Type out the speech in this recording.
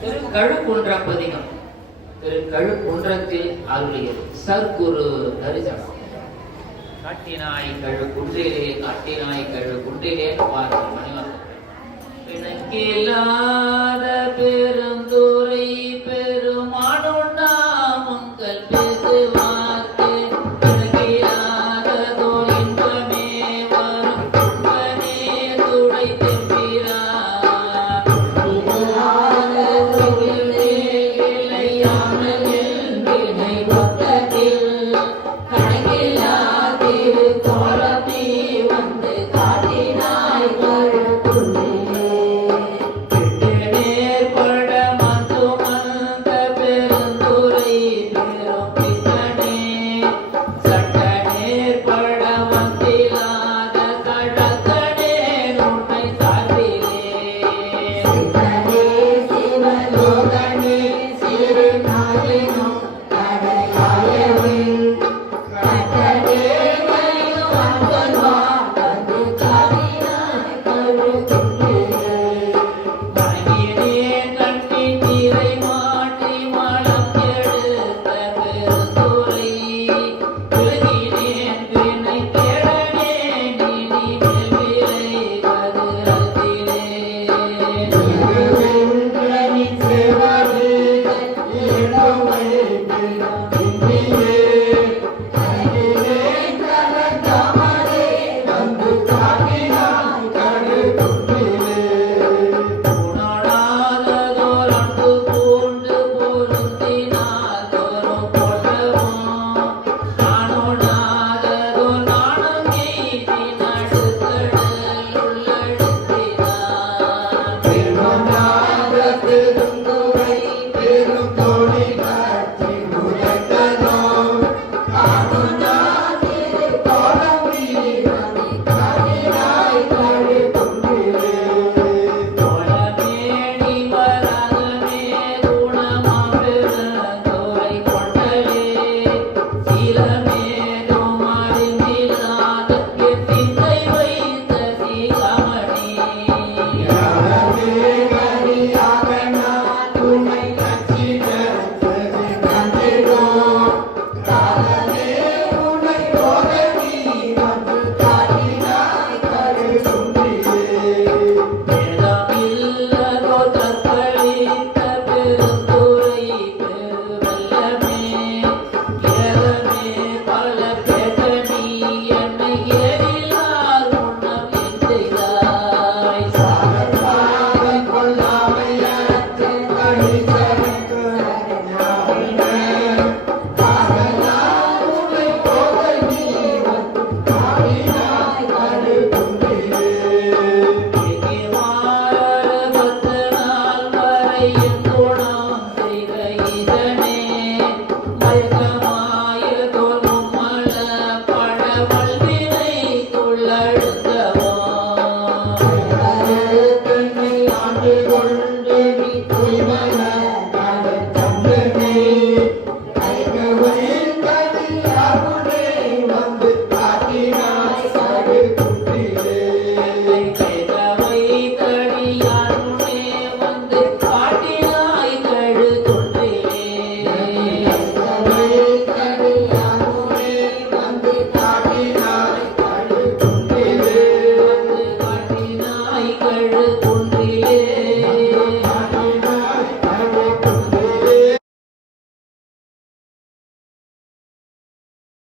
திருக்கழுக்குன்ற பதிகம் திருக்கழுக்குன்றத்தில் அருளியது. சர்க்குரு தரிசனம். கட்டினாய் கழு குன்றிலே கட்டினாய் கழு குன்றிலே பாருங்கள் மணிவாசன் பிணக்கேலா Thank you. yeah.